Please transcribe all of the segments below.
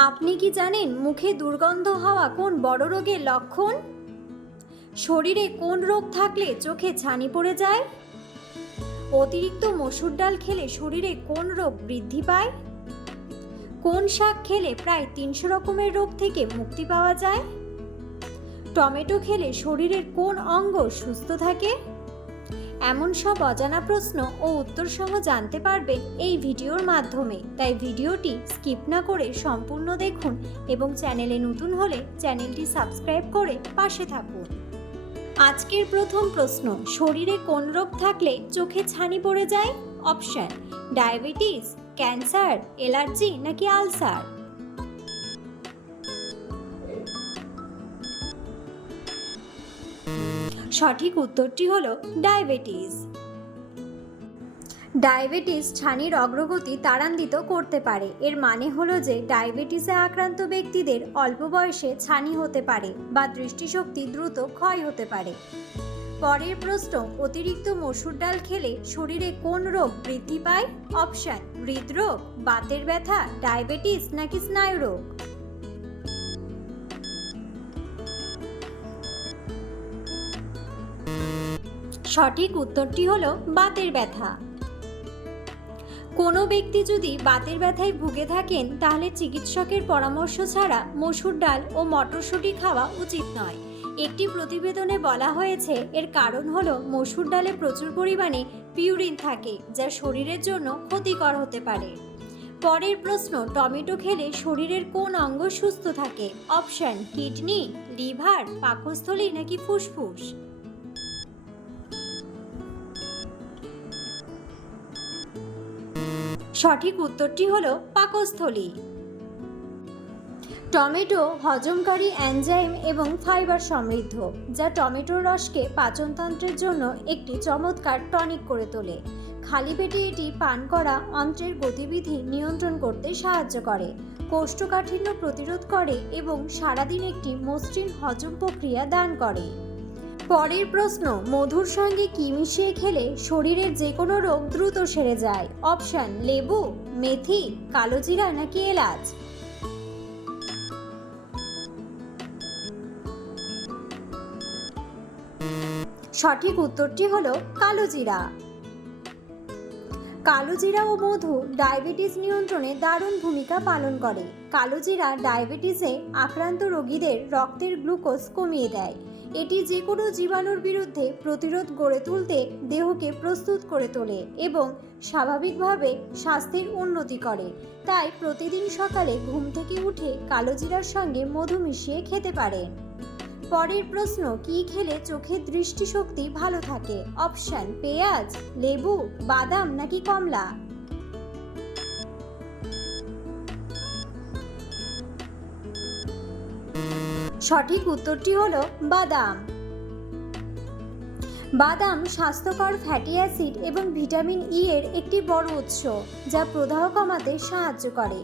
আপনি কি জানেন মুখে দুর্গন্ধ হওয়া কোন বড় রোগের লক্ষণ? শরীরে কোন রোগ থাকলে চোখে ছানি পড়ে যায়? অতিরিক্ত মসুর ডাল খেলে শরীরে কোন রোগ বৃদ্ধি পায়? কোন শাক খেলে প্রায় তিনশো রকমের রোগ থেকে মুক্তি পাওয়া যায়? টমেটো খেলে শরীরের কোন অঙ্গ সুস্থ থাকে? এমন সব অজানা প্রশ্ন ও উত্তর সহ জানতে পারবেন এই ভিডিওর মাধ্যমে। তাই ভিডিওটি স্কিপ না করে সম্পূর্ণ দেখুন এবং চ্যানেলে নতুন হলে চ্যানেলটি সাবস্ক্রাইব করে পাশে থাকুন। আজকের প্রথম প্রশ্ন, শরীরে কোন রোগ থাকলে চোখে ছানি পড়ে যায়? অপশন, ডায়াবেটিস, ক্যান্সার অ্যালার্জি নাকি আলসার? সঠিক উত্তরটি হল ডায়াবেটিস। ডায়াবেটিস ছানির অগ্রগতি তারান্বিত করতে পারে। এর মানে হলো যে ডায়াবেটিসে আক্রান্ত ব্যক্তিদের অল্প বয়সে ছানি হতে পারে বা দৃষ্টিশক্তি দ্রুত ক্ষয় হতে পারে। পরের প্রশ্ন, অতিরিক্ত মসুর ডাল খেলে শরীরে কোন রোগ বৃদ্ধি পায়? অপশান, হৃদরোগ, বাতের ব্যথা, ডায়াবেটিস নাকি স্নায়ু সঠিক উত্তরটি হল বাতের ব্যথা। কোনো ব্যক্তি যদি বাতের ব্যথায় ভুগে থাকেন, তাহলে চিকিৎসকের পরামর্শ ছাড়া মসুর ডাল ও মটরশুঁটি খাওয়া উচিত নয়। একটি প্রতিবেদনে বলা হয়েছে, এর কারণ হল মসুর ডালে প্রচুর পরিমাণে পিউরিন থাকে, যা শরীরের জন্য ক্ষতিকর হতে পারে। পরের প্রশ্ন, টমেটো খেলে শরীরের কোন অঙ্গ সুস্থ থাকে? অপশন, কিডনি, লিভার, পাকস্থলী নাকি ফুসফুস? সঠিক উত্তরটি হল পাকস্থলী। টমেটো হজমকারী অ্যানজাইম এবং ফাইবার সমৃদ্ধ, যা টমেটোর রসকে পাচনতন্ত্রের জন্য একটি চমৎকার টনিক করে তোলে। খালি পেটে এটি পান করা অন্ত্রের গতিবিধি নিয়ন্ত্রণ করতে সাহায্য করে, কোষ্ঠকাঠিন্য প্রতিরোধ করে এবং সারাদিন একটি মসৃণ হজম প্রক্রিয়া দান করে। পরের প্রশ্ন, মধুর সঙ্গে কি মিশিয়ে খেলে শরীরের যে কোনো রোগ দ্রুত সেরে যায়? অপশন, লেবু, মেথি কালোজিরা নাকি এলাচ? সঠিক উত্তরটি হলো কালোজিরা কালোজিরা ও মধু ডায়াবেটিস নিয়ন্ত্রণে দারুণ ভূমিকা পালন করে। কালোজিরা ডায়াবেটিসে আক্রান্ত রোগীদের রক্তের গ্লুকোজ কমিয়ে দেয়। এটি যে কোনো জীবাণুর বিরুদ্ধে প্রতিরোধ গড়ে তুলতে দেহকে প্রস্তুত করে তোলে এবং স্বাভাবিকভাবে স্বাস্থ্যের উন্নতি করে। তাই প্রতিদিন সকালে ঘুম থেকে উঠে কালোজিরার সঙ্গে মধু মিশিয়ে খেতে পারেন পরের প্রশ্ন, কি খেলে চোখের দৃষ্টিশক্তি ভালো থাকে? অপশন, পেঁয়াজ, লেবু, বাদাম নাকি কমলা? সঠিক উত্তরটি হলো বাদাম। বাদাম স্বাস্থ্যকর ফ্যাটি অ্যাসিড এবং ভিটামিন ই এর একটি বড় উৎস, যা প্রদাহ কমাতে সাহায্য করে।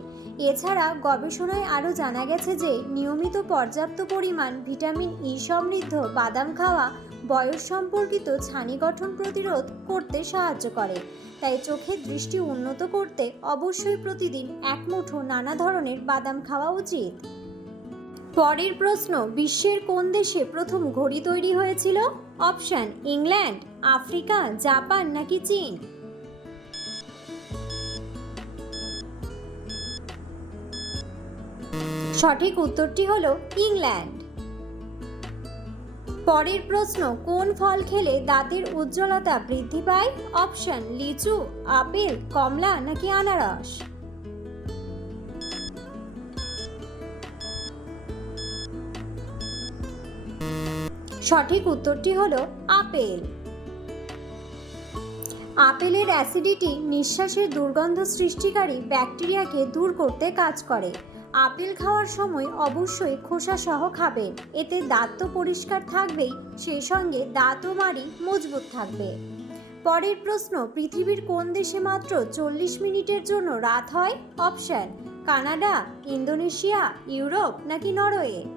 এছাড়া গবেষণায় আরও জানা গেছে যে নিয়মিত পর্যাপ্ত পরিমাণ ভিটামিন ই সমৃদ্ধ বাদাম খাওয়া বয়স সম্পর্কিত ছানি গঠন প্রতিরোধ করতে সাহায্য করে। তাই চোখের দৃষ্টি উন্নত করতে অবশ্যই প্রতিদিন এক মুঠো নানা ধরনের বাদাম খাওয়া উচিত। পরের প্রশ্ন, বিশ্বের কোন দেশে প্রথম ঘড়ি তৈরি হয়েছিল? অপশন, ইংল্যান্ড, আফ্রিকা, জাপান নাকি চীন? সঠিক উত্তরটি হলো ইংল্যান্ড। পরের প্রশ্ন, কোন ফল খেলে দাঁতের উজ্জ্বলতা বৃদ্ধি পায়? অপশন, লিচু, আপেল, কমলা নাকি আনারস? সঠিক উত্তরটি হলো আপেল। আপেলের অ্যাসিডিটি নিঃশ্বাসের দুর্গন্ধ সৃষ্টিকারী ব্যাকটেরিয়াকে দূর করতে কাজ করে। আপেল খাওয়ার সময় অবশ্যই খোসা সহ খাবেন। এতে দাঁত তো পরিষ্কার থাকবেই, সেই সঙ্গে দাঁতও মারি মজবুত থাকবে। পরের প্রশ্ন, পৃথিবীর কোন দেশে মাত্র চল্লিশ মিনিটের জন্য রাত হয়? অপশন, কানাডা, ইন্দোনেশিয়া, ইউরোপ নাকি নরওয়ে?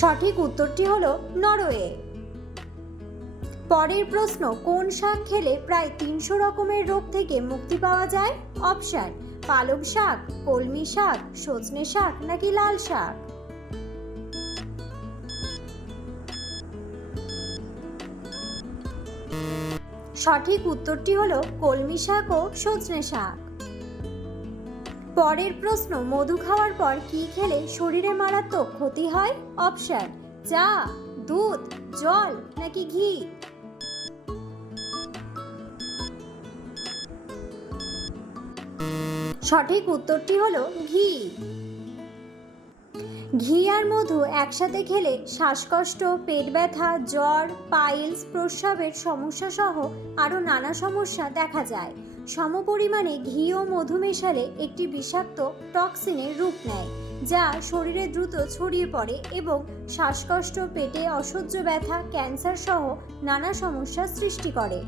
সঠিক উত্তরটি হলো নরওয়ে। পরের প্রশ্ন, কোন শাক খেলে প্রায় তিনশো রকমের রোগ থেকে মুক্তি পাওয়া যায়? অপশান, পালং শাক, কলমি শাক, সজনে শাক নাকি লাল শাক? সঠিক উত্তরটি হলো কলমি শাক ও সজনে শাক। পরের প্রশ্ন, মধু খাওয়ার পর কি খেলে শরীরে মারাত্মক ক্ষতি হয়? অপশন, চা, দুধ, জল নাকি ঘি? সঠিক উত্তরটি হলো ঘি। ঘি আর মধু একসাথে খেলে শ্বাসকষ্ট, পেট ব্যথা, জ্বর, পাইলস, প্রস্রাবের সমস্যা সহ আরও নানা সমস্যা দেখা যায়। সমপরিমাণে ঘি ও মধু মেশালে একটি বিষাক্ত টক্সিনের রূপ নেয়, যা শরীরে দ্রুত ছড়িয়ে পড়ে এবং শ্বাসকষ্ট, পেটে অসহ্য ব্যথা ক্যান্সার সহ নানা সমস্যার সৃষ্টি করে।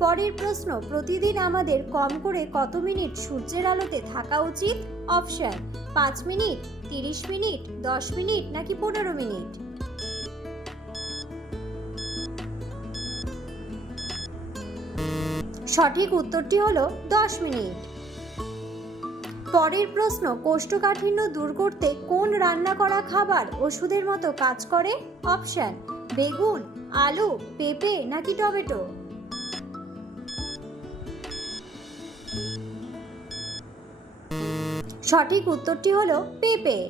পরের প্রশ্ন, প্রতিদিন আমাদের কম করে কত মিনিট সূর্যের আলোতে থাকা উচিত? অপশন, পাঁচ মিনিট, তিরিশ মিনিট, দশ মিনিট নাকি পনেরো মিনিট? সঠিক উত্তরটি হলো দশ মিনিট। পরের প্রশ্ন, কোষ্ঠকাঠিন্য দূর করতে কোন রান্না করা খাবার ওষুধের মতো কাজ করে? অপশন, বেগুন, আলু, পেঁপে নাকি টমেটো? সঠিক উত্তরটি হলো পেঁপে।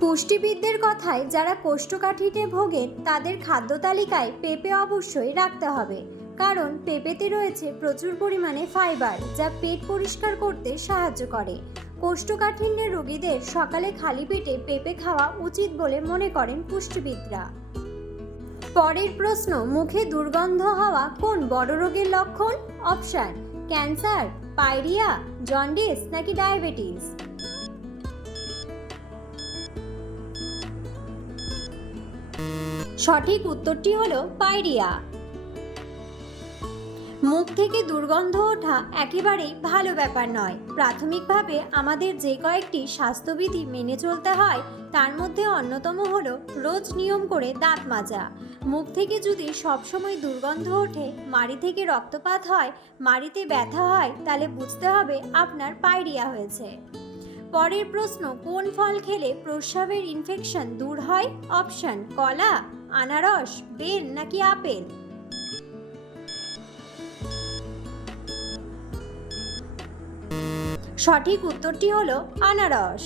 পুষ্টিবিদদের কথায় যারা কোষ্ঠকাঠিন্যে ভোগেন, তাদের খাদ্য তালিকায় পেঁপে অবশ্যই রাখতে হবে। কারণ পেঁপেতে রয়েছে প্রচুর পরিমাণে ফাইবার, যা পেট পরিষ্কার করতে সাহায্য করে। কোষ্ঠকাঠিন্যের রোগীদের সকালে খালি পেটে পেঁপে খাওয়া উচিত বলে মনে করেন পুষ্টিবিদরা। পরের প্রশ্ন, মুখে দুর্গন্ধ হওয়া কোন বড় রোগের লক্ষণ? Option, cancer. পাইরিয়া জন্ডিস নাকি ডায়াবেটিস? সঠিক উত্তরটি হলো পাইরিয়া মুখ থেকে দুর্গন্ধ ওঠা একেবারেই ভালো ব্যাপার নয়। প্রাথমিকভাবে আমাদের যে কয়েকটি স্বাস্থ্যবিধি মেনে চলতে হয়, তার মধ্যে অন্যতম হলো রোজ নিয়ম করে দাঁত মাজা। মুখ থেকে যদি সবসময় দুর্গন্ধ ওঠে, মাড়ি থেকে রক্তপাত হয়, মাড়িতে ব্যথা হয়, তাহলে বুঝতে হবে আপনার পাইরিয়া হয়েছে। পরের প্রশ্ন, কোন ফল খেলে প্রস্রাবের ইনফেকশন দূর হয়? অপশন কলা, আনারস, বেল নাকি আপেল? সঠিক উত্তরটি হলো আনারস।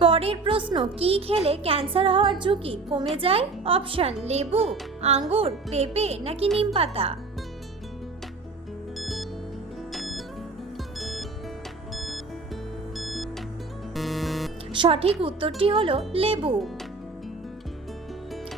পরের প্রশ্ন, কি খেলে ক্যান্সার হওয়ার ঝুঁকি কমে যায়? অপশন, লেবু, আঙ্গুর, পেঁপে নাকি নিম পাতা? সঠিক উত্তরটি হলো লেবু।